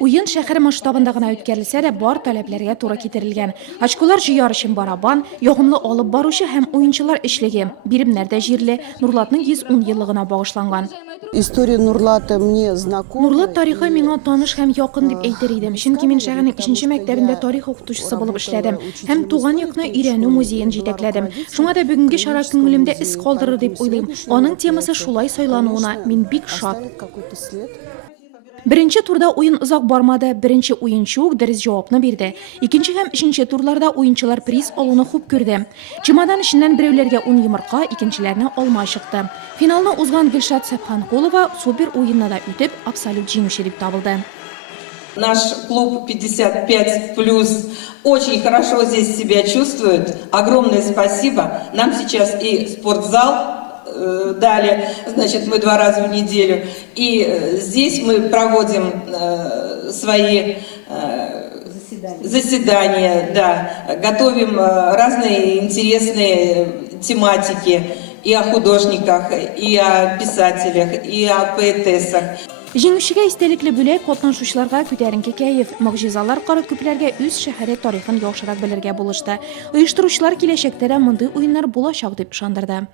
Уен шәһәр масштабында гына үткәрелсә дә, бар таләпләргә туры китерелгән. Очколар җыяр өчен барабан, ягымлы алып баручы һәм уенчылар эшлеге, биремнәр дә җирле, Нурлатның 110 еллыгына багышланган. История Нурлата мне знакома. Нурлат тарихы миңа таныш һәм якын дип әйтер идем. Чөнки мин шәһәрнең 2нче мәктәбендә тарих укытучысы булып эшләдем һәм туган якны өйрәнү музеен җитәкләдем. Шуңа да бүгенге чара күңелемдә ис калдырыр дип уйлыйм. Аның темасы шулай сайлануына мин бик шат. Беренче турда уен озак бармады, беренче уенчы ук дөрес җавапны бирде. Икенче һәм өченче турларда уенчылар приз алуны хуп күрде. Чемодан эченнән берәүләргә 10 йомырка, икенчеләрне алма чыкты. Финалны узган Гөлшат Сәпханкулова супер уенны да үтеп, абсолют җиңүче дип табылды. Наш клуб 55+ очень хорошо здесь себя чувствует. Огромное спасибо. Нам сейчас и спортзал дали, значит, мы 2 раза в неделю. И здесь мы проводим свои заседания, да, готовим разные интересные тематики и о художниках, и о писателях, и о поэтессах. Җиңүчегә истәлекле бүләк катнашучыларга күтәренке кәеф, могҗизалар карап күпләргә үз шәһәре тарихын яхшырак белергә булышты. Оештыручылар киләчәктә дә мондый уеннар булачак дип ышандырды.